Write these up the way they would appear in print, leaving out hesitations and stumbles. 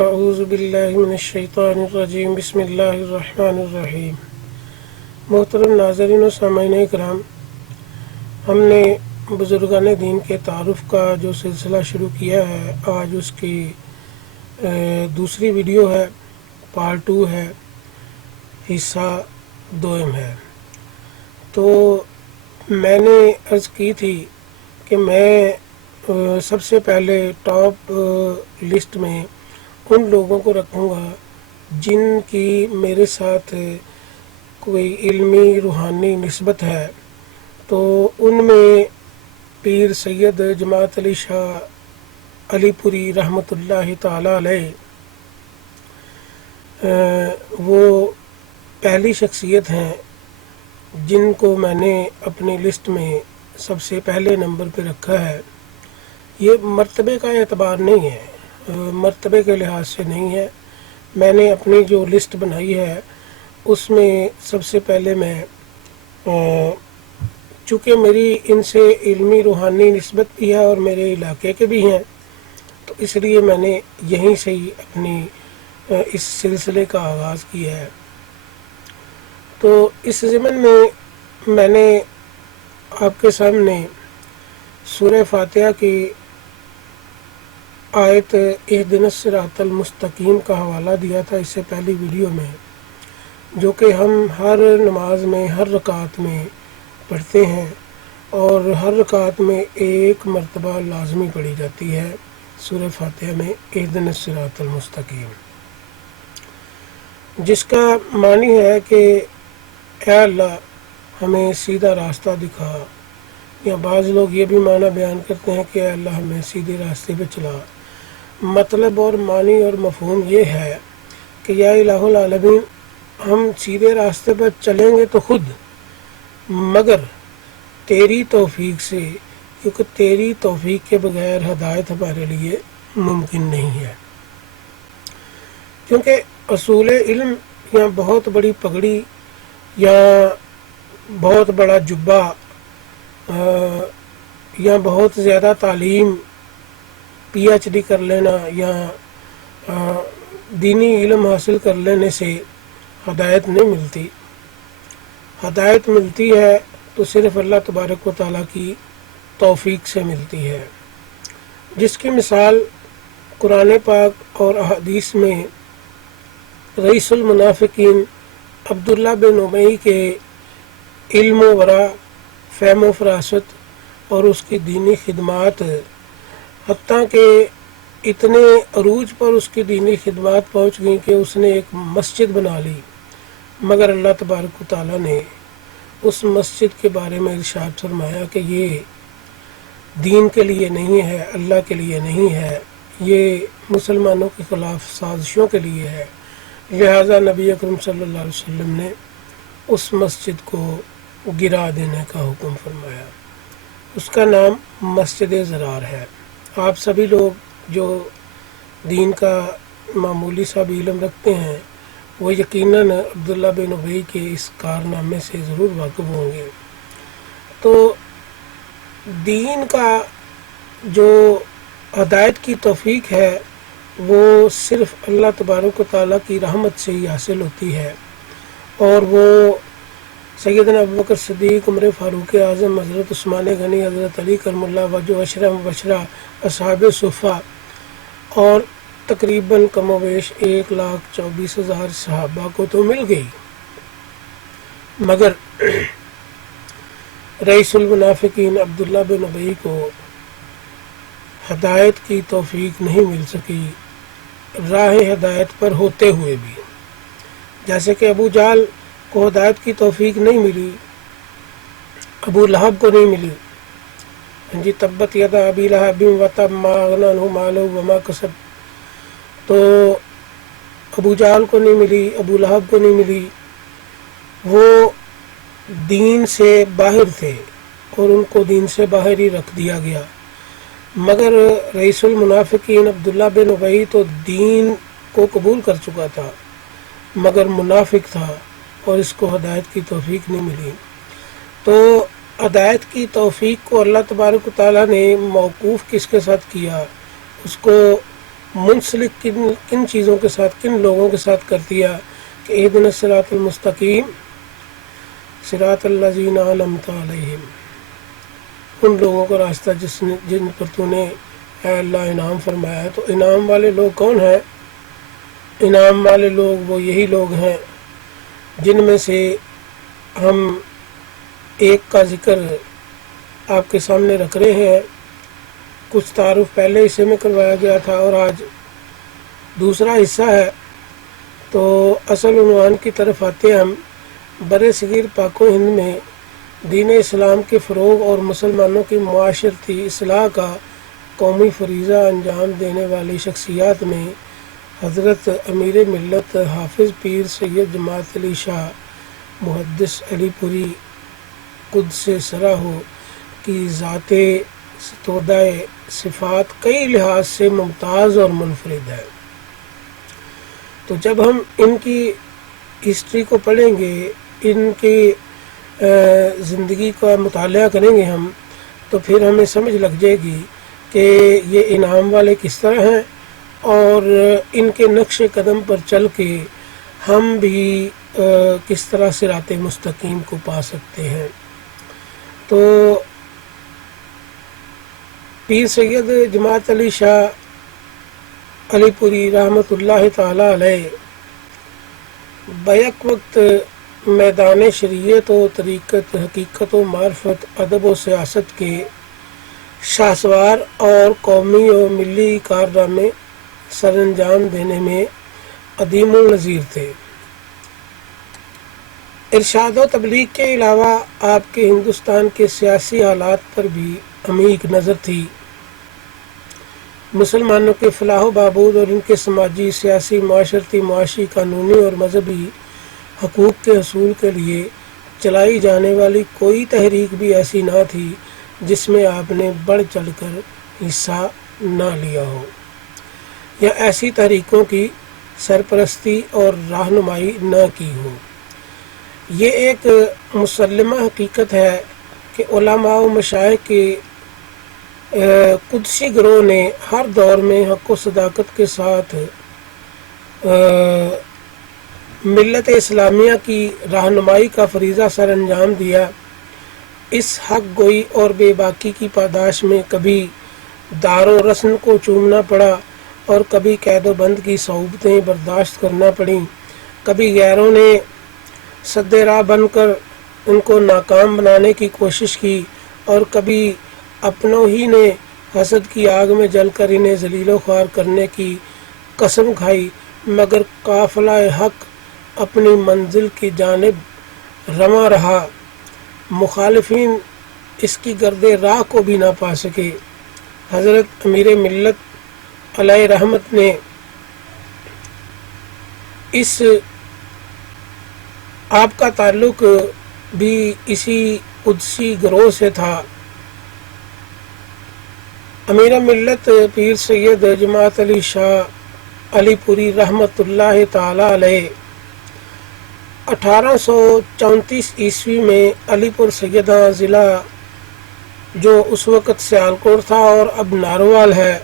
اعوذ باللہ من الشیطان الرجیم بسم اللہ الرحمن الرحیم۔ محترم ناظرین و سامعین کرام، ہم نے بزرگان دین کے تعارف کا جو سلسلہ شروع کیا ہے، آج اس کی دوسری ویڈیو ہے، پارٹ 2 ہے، حصہ دوم ہے۔ تو میں نے عرض کی تھی کہ میں سب سے پہلے ٹاپ لسٹ میں ان لوگوں کو رکھوں گا جن کی میرے ساتھ کوئی علمی روحانی نسبت ہے۔ تو ان میں پیر سید جماعت علی شاہ علی پوری رحمۃ اللہ تعالی علیہ وہ پہلی شخصیت ہیں جن کو میں نے اپنی لسٹ میں سب سے پہلے نمبر پہ رکھا ہے۔ یہ مرتبے کا اعتبار نہیں ہے، مرتبے کے لحاظ سے نہیں ہے۔ میں نے اپنی جو لسٹ بنائی ہے اس میں سب سے پہلے میں چونکہ میری ان سے علمی روحانی نسبت بھی ہے اور میرے علاقے کے بھی ہیں، تو اس لیے میں نے یہیں سے ہی اپنی اس سلسلے کا آغاز کیا ہے۔ تو اس ضمن میں نے آپ کے سامنے سورہ فاتحہ کی آیت اہدنا الصراط المستقیم کا حوالہ دیا تھا اس سے پہلی ویڈیو میں، جو کہ ہم ہر نماز میں ہر رکعت میں پڑھتے ہیں اور ہر رکعت میں ایک مرتبہ لازمی پڑھی جاتی ہے سورہ فاتحہ میں اہدنا الصراط المستقیم، جس کا معنی ہے کہ اے اللہ ہمیں سیدھا راستہ دکھا، یا بعض لوگ یہ بھی معنی بیان کرتے ہیں کہ اے اللہ ہمیں سیدھے راستے پہ چلا۔ مطلب اور معنی اور مفہوم یہ ہے کہ یا الہ العالمین، ہم سیدھے راستے پر چلیں گے تو خود، مگر تیری توفیق سے، کیونکہ تیری توفیق کے بغیر ہدایت ہمارے لیے ممکن نہیں ہے۔ کیونکہ اصول علم یا بہت بڑی پگڑی یا بہت بڑا جبہ یا بہت زیادہ تعلیم، پی ایچ ڈی کر لینا یا دینی علم حاصل کر لینے سے ہدایت نہیں ملتی۔ ہدایت ملتی ہے تو صرف اللہ تبارک و تعالیٰ کی توفیق سے ملتی ہے، جس کی مثال قرآن پاک اور احادیث میں رئیس المنافقین عبداللہ بن ابی کے علم و ورع، فہم و فراست اور اس کی دینی خدمات، حتیٰ کہ اتنے عروج پر اس کی دینی خدمات پہنچ گئیں کہ اس نے ایک مسجد بنا لی، مگر اللہ تبارک و تعالیٰ نے اس مسجد کے بارے میں ارشاد فرمایا کہ یہ دین کے لیے نہیں ہے، اللہ کے لیے نہیں ہے، یہ مسلمانوں کے خلاف سازشوں کے لیے ہے۔ لہٰذا نبی اکرم صلی اللہ علیہ وسلم نے اس مسجد کو گرا دینے کا حکم فرمایا۔ اس کا نام مسجد ضرار ہے۔ آپ سبھی لوگ جو دین کا معمولی سا بھی علم رکھتے ہیں وہ یقیناً عبداللہ بن ابی کے اس کارنامے سے ضرور واقف ہوں گے۔ تو دین کا جو ہدایت کی توفیق ہے وہ صرف اللہ تبارک و تعالیٰ کی رحمت سے ہی حاصل ہوتی ہے، اور وہ سیدنا ابوبکر صدیق، عمر فاروق اعظم، حضرت عثمان غنی، حضرت علی کرم اللہ وجہ، عشرہ مبشرہ، اصحاب صفہ اور تقریباً کم و بیش 1,24,000 صحابہ کو تو مل گئی، مگر رئیس المنافقین عبداللہ بن ابی کو ہدایت کی توفیق نہیں مل سکی، راہ ہدایت پر ہوتے ہوئے بھی۔ جیسے کہ ابو جہل کو ہدایت کی توفیق نہیں ملی، ابو لہب کو نہیں ملی، تبت یدا ابی لہب وتب ما اغنی عنہ مالہ وما کسب، تو ابو جہل کو نہیں ملی، ابو لہب کو نہیں ملی۔ وہ دین سے باہر تھے اور ان کو دین سے باہر ہی رکھ دیا گیا، مگر رئیس المنافقین عبداللہ بن ابی تو دین کو قبول کر چکا تھا مگر منافق تھا اور اس کو ہدایت کی توفیق نہیں ملی۔ تو ہدایت کی توفیق کو اللہ تبارک و تعالیٰ نے موقوف کس کے ساتھ کیا؟ اس کو منسلک کن چیزوں کے ساتھ، کن لوگوں کے ساتھ کر دیا کہ اہدنا الصراط المستقیم صراط الذین انعمت علیہم، ان لوگوں کا راستہ جن پر تو نے اے اللہ انعام فرمایا ہے۔ تو انعام والے لوگ کون ہیں؟ انعام والے لوگ وہ یہی لوگ ہیں جن میں سے ہم ایک کا ذکر آپ کے سامنے رکھ رہے ہیں۔ کچھ تعارف پہلے حصے میں کروایا گیا تھا اور آج دوسرا حصہ ہے، تو اصل عنوان کی طرف آتے ہم۔ بر صغیر پاک و ہند میں دین اسلام کے فروغ اور مسلمانوں کی معاشرتی اصلاح کا قومی فریضہ انجام دینے والی شخصیات میں حضرت امیر ملت حافظ پیر سید جماعت علی شاہ محدث علی پوری قدس سرہ ہو کی ذات ستودہ صفات کئی لحاظ سے ممتاز اور منفرد ہے۔ تو جب ہم ان کی ہسٹری کو پڑھیں گے، ان کی زندگی کا مطالعہ کریں گے ہم، تو پھر ہمیں سمجھ لگ جائے گی کہ یہ انعام والے کس طرح ہیں اور ان کے نقش قدم پر چل کے ہم بھی کس طرح صراط مستقیم کو پا سکتے ہیں۔ تو پیر سید جماعت علی شاہ علی پوری رحمۃ اللہ تعالی علیہ بیک وقت میدان شریعت و طریقت، حقیقت و معرفت، ادب و سیاست کے شاہسوار اور قومی و ملی کارنامے سر انجام دینے میں عدیم النظیر تھے۔ ارشاد و تبلیغ کے علاوہ آپ کے ہندوستان کے سیاسی حالات پر بھی عمیق نظر تھی۔ مسلمانوں کے فلاح و بہبود اور ان کے سماجی، سیاسی، معاشرتی، معاشی، قانونی اور مذہبی حقوق کے حصول کے لیے چلائی جانے والی کوئی تحریک بھی ایسی نہ تھی جس میں آپ نے بڑھ چڑھ کر حصہ نہ لیا ہو، یا ایسی تحریکوں کی سرپرستی اور رہنمائی نہ کی ہو۔ یہ ایک مسلمہ حقیقت ہے کہ علماء و مشائخ کے قدسی گروہ نے ہر دور میں حق و صداقت کے ساتھ ملت اسلامیہ کی رہنمائی کا فریضہ سر انجام دیا۔ اس حق گوئی اور بے باکی کی پاداش میں کبھی دار و رسن کو چومنا پڑا اور کبھی قید و بند کی صعوبتیں برداشت کرنا پڑیں، کبھی غیروں نے سد راہ بن کر ان کو ناکام بنانے کی کوشش کی اور کبھی اپنوں ہی نے حسد کی آگ میں جل کر انہیں ذلیل و خوار کرنے کی قسم کھائی، مگر قافلہ حق اپنی منزل کی جانب رواں رہا۔ مخالفین اس کی گرد راہ کو بھی نہ پا سکے۔ حضرت امیر ملت علیہ رحمت نے اس آپ کا تعلق بھی اسی قدسی گروہ سے تھا۔ امیر ملت پیر سید جماعت علی شاہ علی پوری رحمت اللہ تعالی علیہ 1834 عیسوی میں علی پور سیدہ ضلع جو اس وقت سیالکوٹ تھا اور اب ناروال ہے،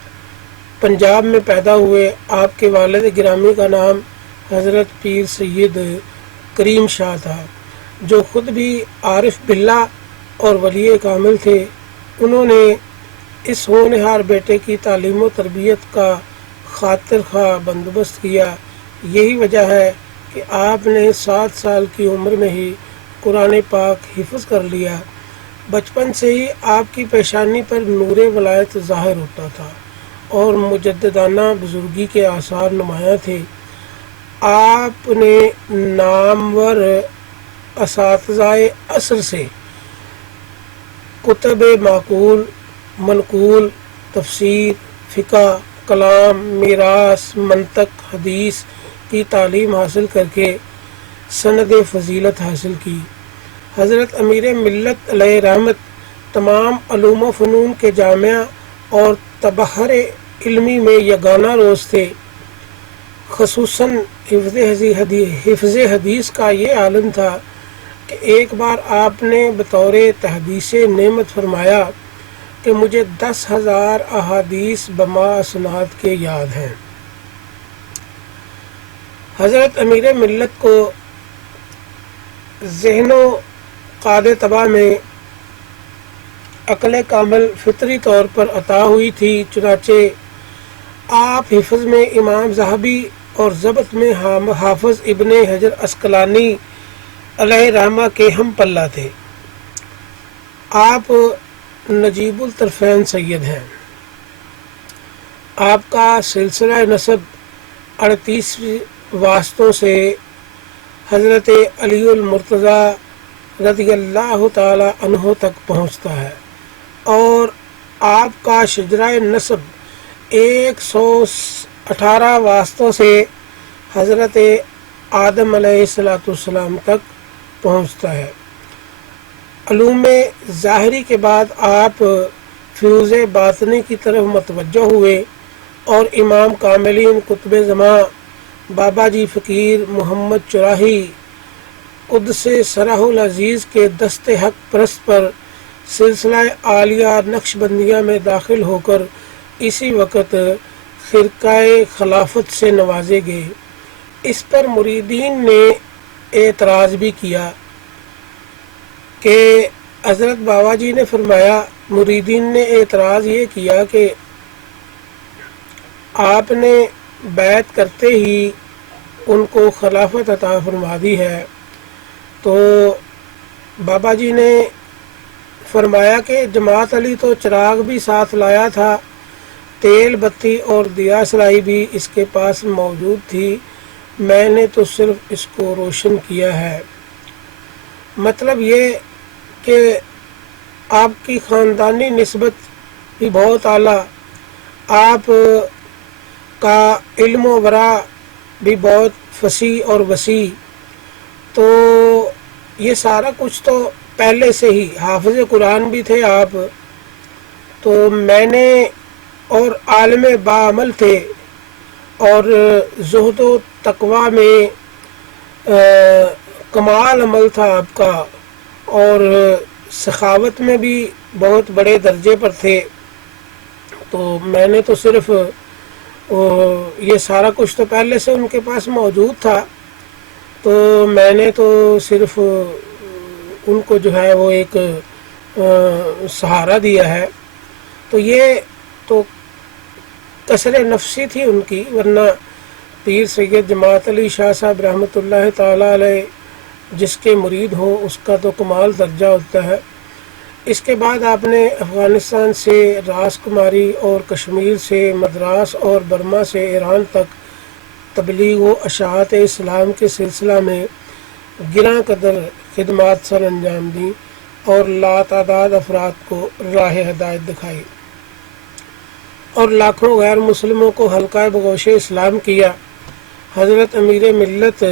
پنجاب میں پیدا ہوئے۔ آپ کے والد گرامی کا نام حضرت پیر سید کریم شاہ تھا، جو خود بھی عارف باللہ اور ولی کامل تھے۔ انہوں نے اس ہونہار بیٹے کی تعلیم و تربیت کا خاطر خواہ بندوبست کیا۔ یہی وجہ ہے کہ آپ نے 7 سال کی عمر میں ہی قرآن پاک حفظ کر لیا۔ بچپن سے ہی آپ کی پیشانی پر نور ولایت ظاہر ہوتا تھا اور مجددانہ بزرگی کے آثار نمایاں تھے۔ آپ نے نامور اساتذہ عصر سے کتب معقول، منقول، تفسیر، فقہ، کلام، میراث، منطق، حدیث کی تعلیم حاصل کر کے سند فضیلت حاصل کی۔ حضرت امیر ملت علیہ رحمت تمام علوم و فنون کے جامعہ اور تبحر علمی میں یگانہ روز تھے۔ خصوصاً حفظ حدیث کا یہ عالم تھا کہ ایک بار آپ نے بطور تحدیث نعمت فرمایا، کہ مجھے 10,000 احادیث بما اسناد کے یاد ہیں۔ حضرت امیر ملت کو ذہن و قاد طبع میں عقل کامل فطری طور پر عطا ہوئی تھی، چنانچہ آپ حفظ میں امام ذہبی اور ضبط میں حافظ ابن حجر عسقلانی علیہ رحمہ کے ہم پلہ تھے۔ آپ نجیب الطرفین سید ہیں۔ آپ کا سلسلہ نسب 38 واسطوں سے حضرت علی المرتضی رضی اللہ تعالی عنہ تک پہنچتا ہے، اور آپ کا شجرہ نسب 118 واسطوں سے حضرت آدم علیہ السلام تک پہنچتا ہے۔ علوم ظاہری کے بعد آپ فیوز باطنی کی طرف متوجہ ہوئے اور امام کاملین قطب زمان بابا جی فقیر محمد چراہی قدس سرہ العزیز کے دست حق پرست پر سلسلہ عالیہ نقشبندیہ میں داخل ہو کر اسی وقت خرقہ خلافت سے نوازے گئے۔ اس پر مریدین نے اعتراض بھی کیا کہ حضرت بابا جی نے فرمایا، مریدین نے اعتراض یہ کیا کہ آپ نے بیعت کرتے ہی ان کو خلافت عطا فرما دی ہے۔ تو بابا جی نے فرمایا کہ جماعت علی تو چراغ بھی ساتھ لایا تھا، تیل بتی اور دیا سلائی بھی اس کے پاس موجود تھی، میں نے تو صرف اس کو روشن کیا ہے۔ مطلب یہ کہ آپ کی خاندانی نسبت بھی بہت اعلیٰ، آپ کا علم و ورع بھی بہت فصیح اور وسیع، تو یہ سارا کچھ تو پہلے سے ہی حافظ قرآن بھی تھے آپ، تو میں نے اور عالم باعمل تھے، اور زہد و تقوی میں کمال عمل تھا آپ کا، اور سخاوت میں بھی بہت بڑے درجے پر تھے۔ تو میں نے تو صرف یہ سارا کچھ تو پہلے سے ان کے پاس موجود تھا، تو میں نے تو صرف ان کو جو ہے وہ ایک سہارا دیا ہے۔ تو یہ تو کثر نفسی تھی ان کی، ورنہ پیر سید جماعت علی شاہ صاحب رحمۃ اللہ تعالی علیہ جس کے مرید ہو اس کا تو کمال درجہ ہوتا ہے۔ اس کے بعد آپ نے افغانستان سے راس کماری اور کشمیر سے مدراس اور برما سے ایران تک تبلیغ و اشاعت اسلام کے سلسلہ میں گراں قدر خدمات سر انجام دیں اور لاتعداد افراد کو راہ ہدایت دکھائی، اور لاکھوں غیر مسلموں کو حلقہ بگوش اسلام کیا۔ حضرت امیر ملت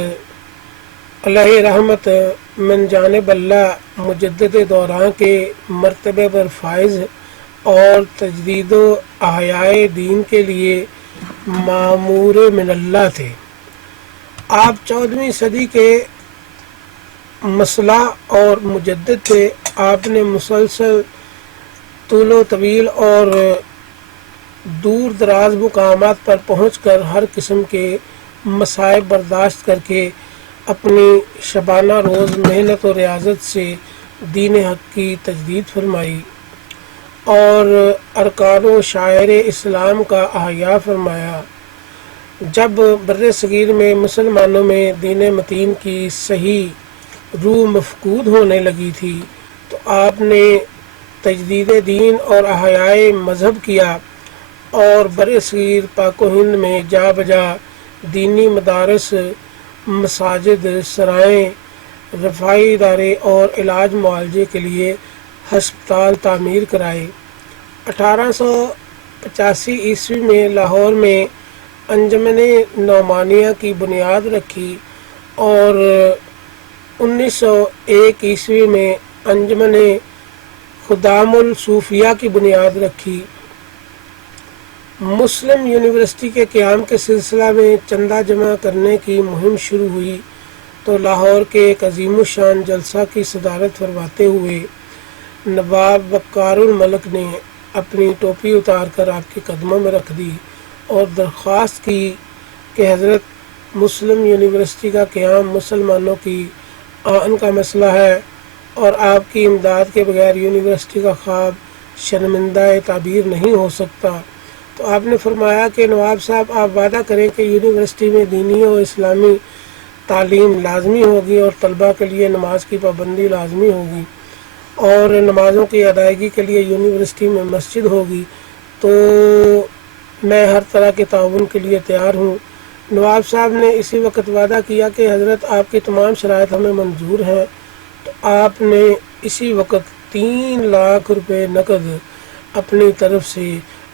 علیہ رحمت من جانب اللہ مجدد دوران کے مرتبے پر فائز اور تجدید و احیاء دین کے لیے مامور من اللہ تھے۔ آپ 14ویں صدی کے مصلح اور مجدد تھے۔ آپ نے مسلسل طول و طویل اور دور دراز مقامات پر پہنچ کر ہر قسم کے مصائب برداشت کر کے اپنی شبانہ روز محنت و ریاضت سے دین حق کی تجدید فرمائی اور ارکان و شاعر اسلام کا احیاء فرمایا۔ جب بر صغیر میں مسلمانوں میں دین متین کی صحیح روح مفقود ہونے لگی تھی تو آپ نے تجدید دین اور احیاء مذہب کیا، اور بر صغیر پاک و ہند میں جا بجا دینی مدارس، مساجد، سرائیں، رفاعی ادارے اور علاج معالجے کے لیے ہسپتال تعمیر کرائے۔ 1885 عیسوی میں لاہور میں انجمن نعمانیہ کی بنیاد رکھی، اور 1901 عیسوی میں انجمن خدام الصوفیہ کی بنیاد رکھی۔ مسلم یونیورسٹی کے قیام کے سلسلہ میں چندہ جمع کرنے کی مہم شروع ہوئی تو لاہور کے ایک عظیم الشان جلسہ کی صدارت فرماتے ہوئے نواب وقار الملک نے اپنی ٹوپی اتار کر آپ کے قدموں میں رکھ دی اور درخواست کی کہ حضرت مسلم یونیورسٹی کا قیام مسلمانوں کی آن کا مسئلہ ہے اور آپ کی امداد کے بغیر یونیورسٹی کا خواب شرمندہ تعبیر نہیں ہو سکتا۔ تو آپ نے فرمایا کہ نواب صاحب آپ وعدہ کریں کہ یونیورسٹی میں دینی اور اسلامی تعلیم لازمی ہوگی اور طلباء کے لیے نماز کی پابندی لازمی ہوگی اور نمازوں کی ادائیگی کے لیے یونیورسٹی میں مسجد ہوگی، تو میں ہر طرح کے تعاون کے لیے تیار ہوں۔ نواب صاحب نے اسی وقت وعدہ کیا کہ حضرت آپ کی تمام شرائط ہمیں منظور ہیں، تو آپ نے اسی وقت 3 لاکھ روپے نقد اپنی طرف سے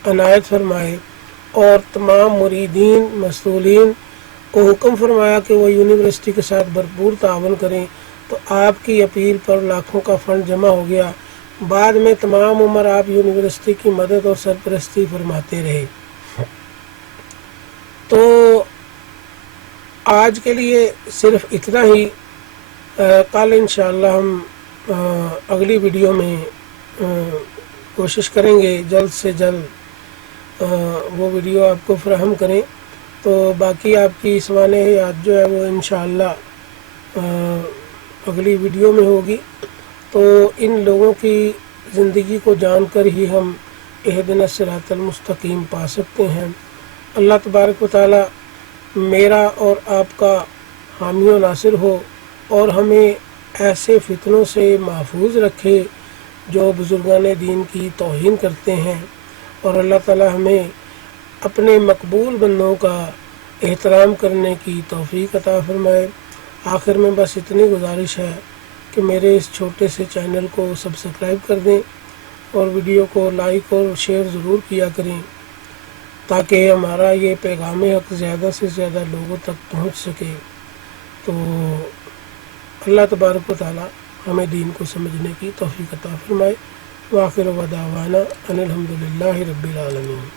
عنایت فرمائے اور تمام مریدین مسئولین کو حکم فرمایا کہ وہ یونیورسٹی کے ساتھ بھرپور تعاون کریں، تو آپ کی اپیل پر لاکھوں کا فنڈ جمع ہو گیا۔ بعد میں تمام عمر آپ یونیورسٹی کی مدد اور سرپرستی فرماتے رہے۔ تو آج کے لیے صرف اتنا ہی، کل انشاءاللہ ہم اگلی ویڈیو میں کوشش کریں گے جلد سے جلد وہ ویڈیو آپ کو فراہم کریں، تو باقی آپ کی سوانح یاد جو ہے وہ انشاءاللہ اگلی ویڈیو میں ہوگی۔ تو ان لوگوں کی زندگی کو جان کر ہی ہم اہدنا الصراط المستقیم پا سکتے ہیں۔ اللہ تبارک و تعالی میرا اور آپ کا حامی و ناصر ہو اور ہمیں ایسے فتنوں سے محفوظ رکھے جو بزرگان دین کی توہین کرتے ہیں، اور اللہ تعالی ہمیں اپنے مقبول بندوں کا احترام کرنے کی توفیق عطا فرمائے۔ آخر میں بس اتنی گزارش ہے کہ میرے اس چھوٹے سے چینل کو سبسکرائب کر دیں اور ویڈیو کو لائک اور شیئر ضرور کیا کریں تاکہ ہمارا یہ پیغام حق زیادہ سے زیادہ لوگوں تک پہنچ سکے۔ تو اللہ تبارک و تعالی ہمیں دین کو سمجھنے کی توفیق عطا فرمائے۔ وآخر دعوانا ان الحمد للہ رب العالمین۔